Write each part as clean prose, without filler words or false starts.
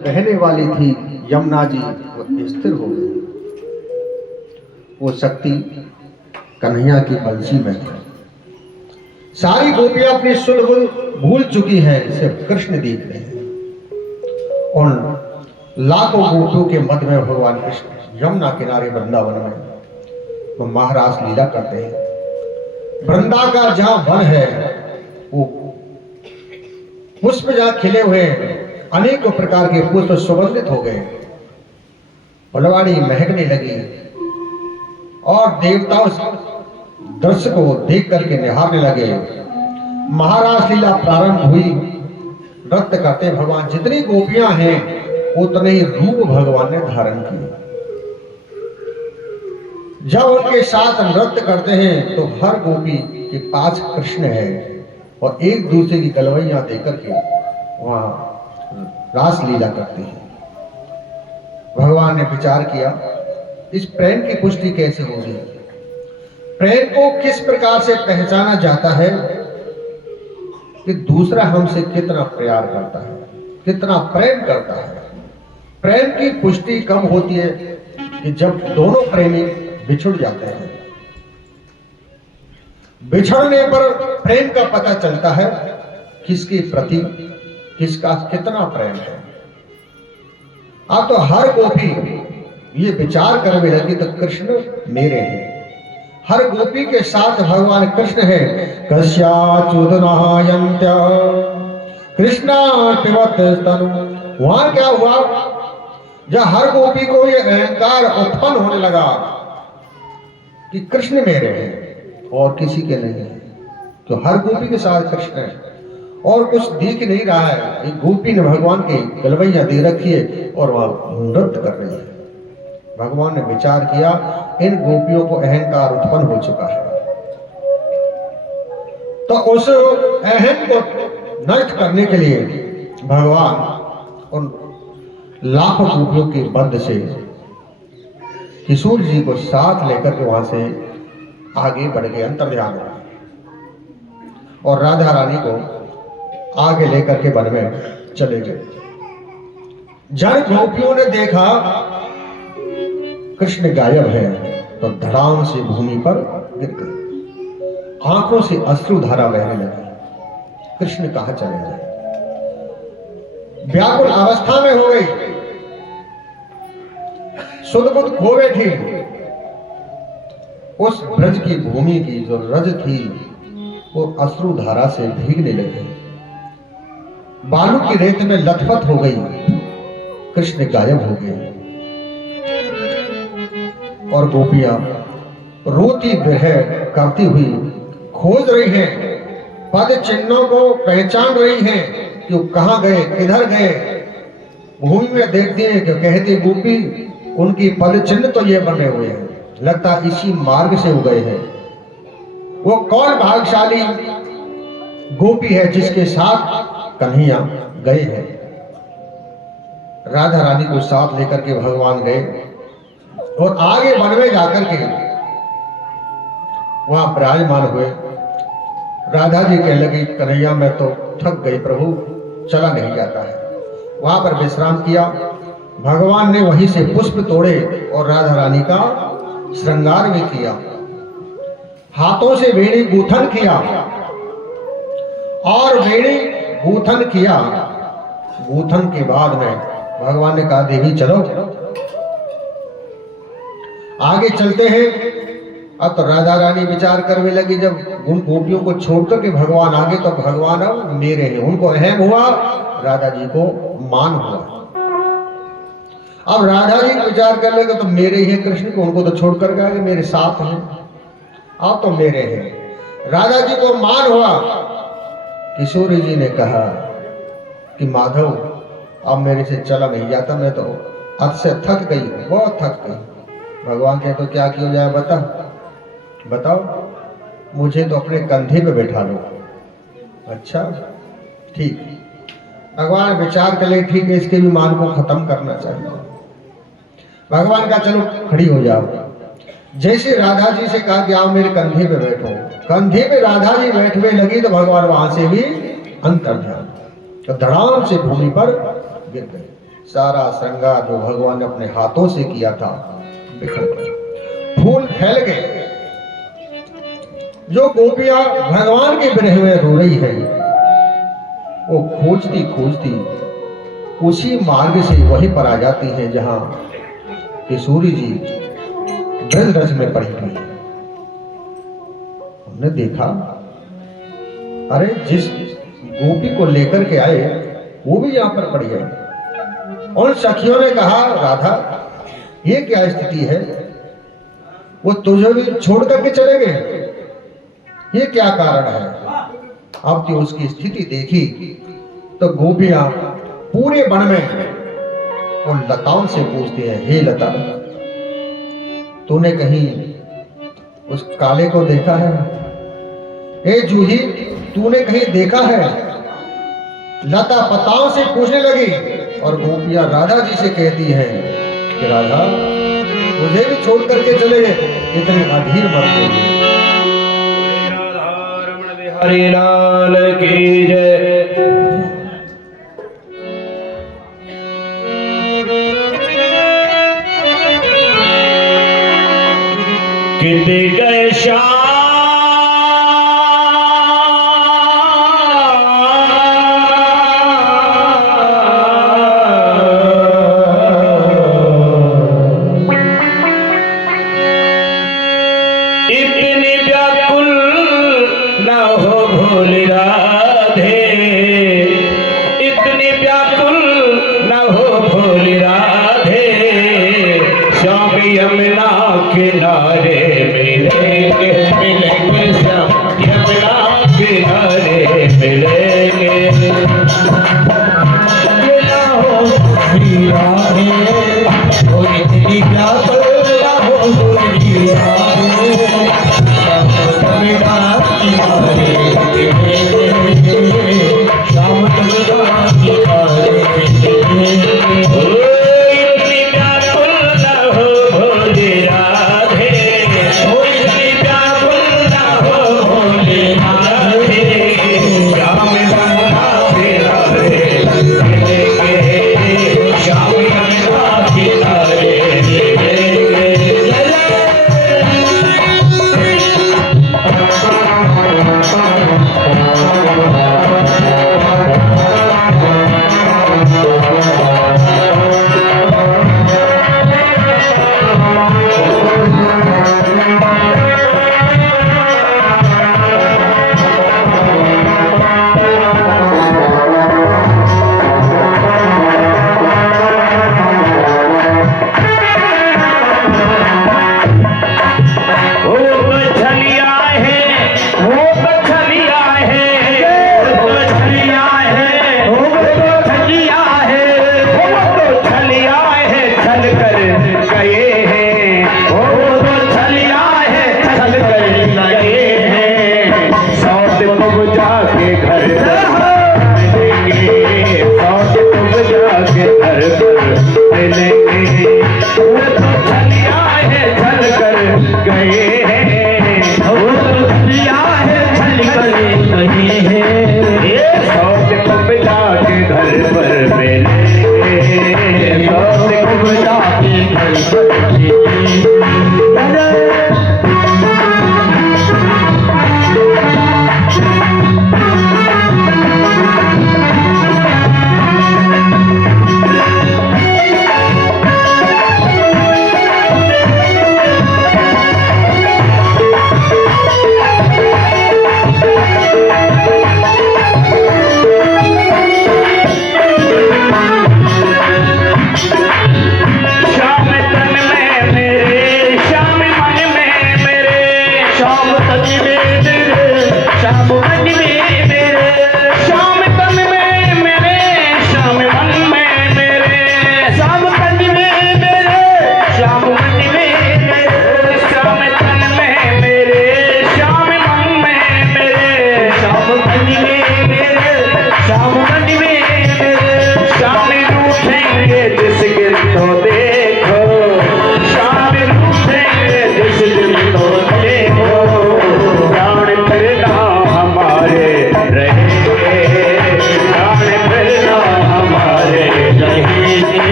रहने वाली थी यमुना जी वो स्थिर हो गई। वो शक्ति कन्हैया की बंसी में थी। सारी गोपियां अपनी सुलगुल भूल चुकी हैं, सिर्फ कृष्ण दिख रहे हैं। उन लाखों गोपियों के मध्य में भगवान कृष्ण यमुना किनारे वृंदावन में वो महाराज लीला करते हैं। वृंदा का जहां वन है वो पुष्प जहां खिले हुए हैं, अनेक प्रकार के पुष्प सुगंधित हो गए, फुलवाड़ी महकने लगी और देवता उस दृश्य को देख करके निहारने लगे। महाराज लीला प्रारंभ हुई। नृत्य करते भगवान, जितनी गोपियां हैं उतने ही रूप भगवान ने धारण किए। जब उनके साथ नृत्य करते हैं तो हर गोपी के पास कृष्ण है और एक दूसरे की गलवैया देकर के वहां रास लीला करते हैं। भगवान ने विचार किया इस प्रेम की पुष्टि कैसे होगी, प्रेम को किस प्रकार से पहचाना जाता है कि दूसरा हमसे कितना प्यार करता है, कितना प्रेम करता है। प्रेम की पुष्टि कब होती है कि जब दोनों प्रेमी बिछुड़ जाते हैं। बिछड़ने पर प्रेम का पता चलता है किसके प्रति किसका कितना प्रेम है। अब तो हर गोपी ये विचार करने लगी तो कृष्ण मेरे हैं। हर गोपी के साथ भगवान कृष्ण है। कस्याच्युतनायन्त्य कृष्णा पिबत स्तनु। वहां क्या हुआ, जब हर गोपी को ये अहंकार उत्पन्न होने लगा कि कृष्ण मेरे हैं और किसी के नहीं है, तो हर गोपी के साथ कृष्ण है और कुछ दिख नहीं रहा है। एक गोपी ने भगवान की गलवैया दे रखी है और वह नृत्य कर रही है। भगवान ने विचार किया इन गोपियों को अहंकार उत्पन्न हो चुका है, तो उस अहम को नष्ट करने के लिए भगवान उन लाखों गोपियों के बंद से किशोर जी को साथ लेकर के वहां से आगे बढ़ गए, अंतर्ध्यान हो गए और राधा रानी को आगे लेकर के वन में चले गए। जब गोपियों ने देखा कृष्ण गायब है तो धड़ाम से भूमि पर गिर गए, आंखों से अश्रुधारा बहने लगी। कृष्ण कहां चले गए, व्याकुल अवस्था में हो गई, सुध-बुध खो बैठी। उस ब्रज की भूमि की जो रज थी वो अश्रुधारा से भीगने लगी, बालू की रेत में लथपथ हो गई। कृष्ण गायब हो गए और गोपियां रोती विरह करती हुई खोज रही हैं, पद चिन्हों को पहचान रही हैं कि वो कहां गए, किधर गए। भूमि में देखती हैं कि कहती गोपी उनकी पद चिन्ह तो ये बने हुए हैं, लगता इसी मार्ग से हो गए हैं। वो कौन भाग्यशाली गोपी है जिसके साथ कन्हैया गए हैं। राधा रानी को साथ लेकर के भगवान गए और आगे वन में जाकर के वहां विराजमान हुए। राधा जी कहने लगी कन्हैया मैं तो थक गई प्रभु, चला नहीं जाता है। वहां पर विश्राम किया। भगवान ने वहीं से पुष्प तोड़े और राधा रानी का श्रृंगार भी किया, हाथों से वेणी गूंथन किया और वेणी गूंथन किया। गूंथन के बाद में भगवान ने कहा देवी चलो आगे चलते हैं। अब तो राधा रानी विचार करने लगी, जब उन गोपियों को छोड़कर के भगवान आगे तो भगवान अब मेरे हैं। उनको अहम हुआ, राधा जी को मान हुआ। अब राधा जी विचार कर लगे तो मेरे ही हैं कृष्ण को, उनको तो छोड़ करके आगे मेरे साथ हैं, अब तो मेरे हैं। राधा जी को मान हुआ। किशोरी जी ने कहा कि माधव अब मेरे से चला नहीं जाता, मैं तो अत से थक गई हूं, बहुत थक गई। भगवान कहे तो क्या किया जाए बताओ, मुझे तो अपने कंधे पे बैठा लो। अच्छा ठीक। भगवान विचार कर ले ठीक है, इसके भी मान को खत्म करना चाहिए। भगवान का चलो खड़ी हो जाओ। जैसे राधा जी से कहा कि आप मेरे कंधे पे बैठो, कंधे पे राधा जी बैठने लगी तो भगवान वहां से भी अंतर्ध्यान, तो धड़ाम से भूमि पर गिर गए। सारा श्रृंगार जो भगवान ने अपने हाथों से किया था बिखर गया, फूल फैल गए। जो गोपियां भगवान के विरह में रो रही है, वो खोजती खोजती उसी मार्ग से वहीं पर आ जाती है जहां किशोरी जी ब्रज रस में पड़ी हुई है। हमने देखा, अरे जिस गोपी को लेकर के आए वो भी यहां पर पड़ी है। और सखियों ने कहा, राधा ये क्या स्थिति है, वो तुझे भी छोड़ करके चले गए, ये क्या कारण है। अब जो उसकी स्थिति देखी तो गोपियां पूरे वन में उन लताओं से पूछती है, हे लता, तूने कहीं उस काले को देखा है? हे जूही, तूने कहीं देखा है? लता पताओं से पूछने लगी और गोपियां राधा जी से कहती है कि राधा मुझे भी छोड़ करके चले गए, इतनी अधीर मत बोलिए। हरि लाल की जय। कितने गए श्याम इतनी व्याकुल न हो भूल राधे, इतनी व्याकुल न हो भूल राधे, श्याम यमुना किनारे मिलेंगे, मिलेंगे श्याम यमुना किनारे मिलेंगे। ना हो भूल राधे, वो इतनी व्याकुल न हो भूल राधे,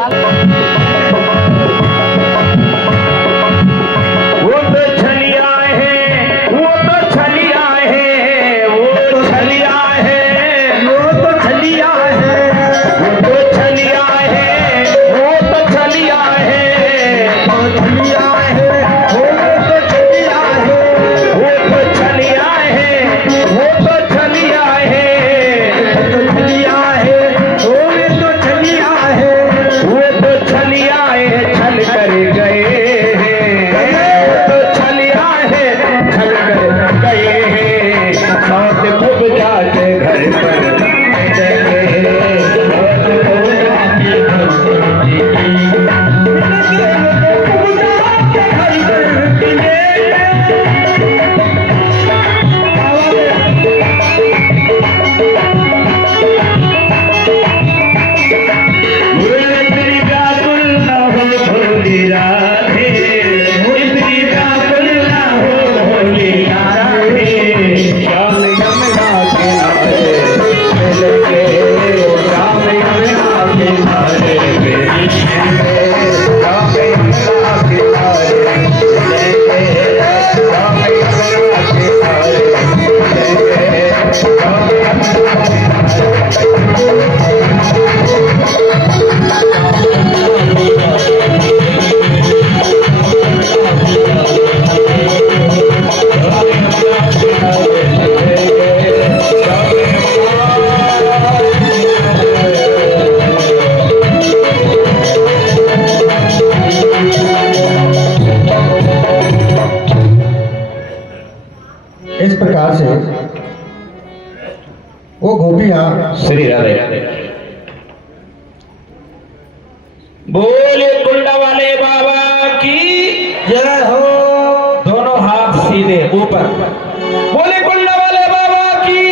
वो तो छलिया है, वो तो छलिया है, वो तो छलिया है, वो तो छलिया है, वो तो छलिया है, वो तो छलिया है, वो छलिया है, वो तो छलिया है, वो तो छलिया है, वो तो छलिया है, वो तो छलिया है, वो तो छलिया है, वो तो छलिया है, छल कर गए हैं, तो छलिया है, छल कर गए हैं, साथ खूब जाके घर पर गए हैं, साथ खूब जाके घर पर इस प्रकार से वो गोपियां श्री राधे बोले कुंडा वाले बाबा की जय हो। दोनों हाथ सीधे ऊपर, बोले कुंडा वाले बाबा की।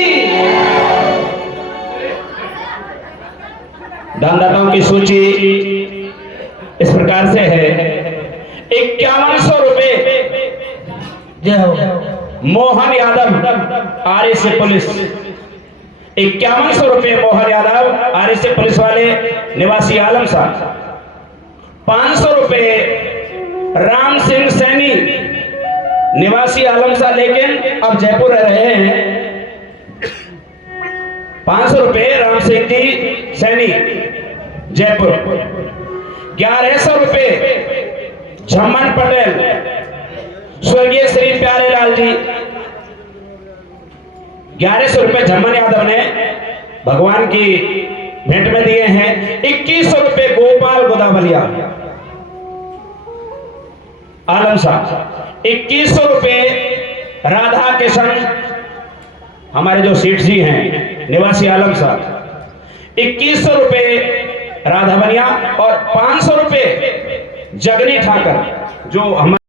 दानदाताओं की सूची इस प्रकार से है। 5100 रुपए जय हो मोहन यादव आरएसए पुलिस। 5100 रुपए मोहन यादव आरएसए पुलिस वाले निवासी आलम साहब। 500 रुपए राम सिंह सैनी निवासी आलम साहब, लेकिन अब जयपुर रह रहे हैं। 500 रुपए राम सिंह जी सैनी जयपुर। 1100 रुपए झम्मन पटेल स्वर्गीय श्री प्यारे लाल जी। 1100 रुपए झम्मन यादव ने भगवान की भेंट में दिए हैं। 2100 रुपए गोपाल गोदावलिया आलम साहब। 2100 रुपए राधा किशन हमारे जो सेठ जी हैं निवासी आलम साहब। 2100 रुपए राधा बनिया और 500 रुपए जगनी ठाकर जो हमारे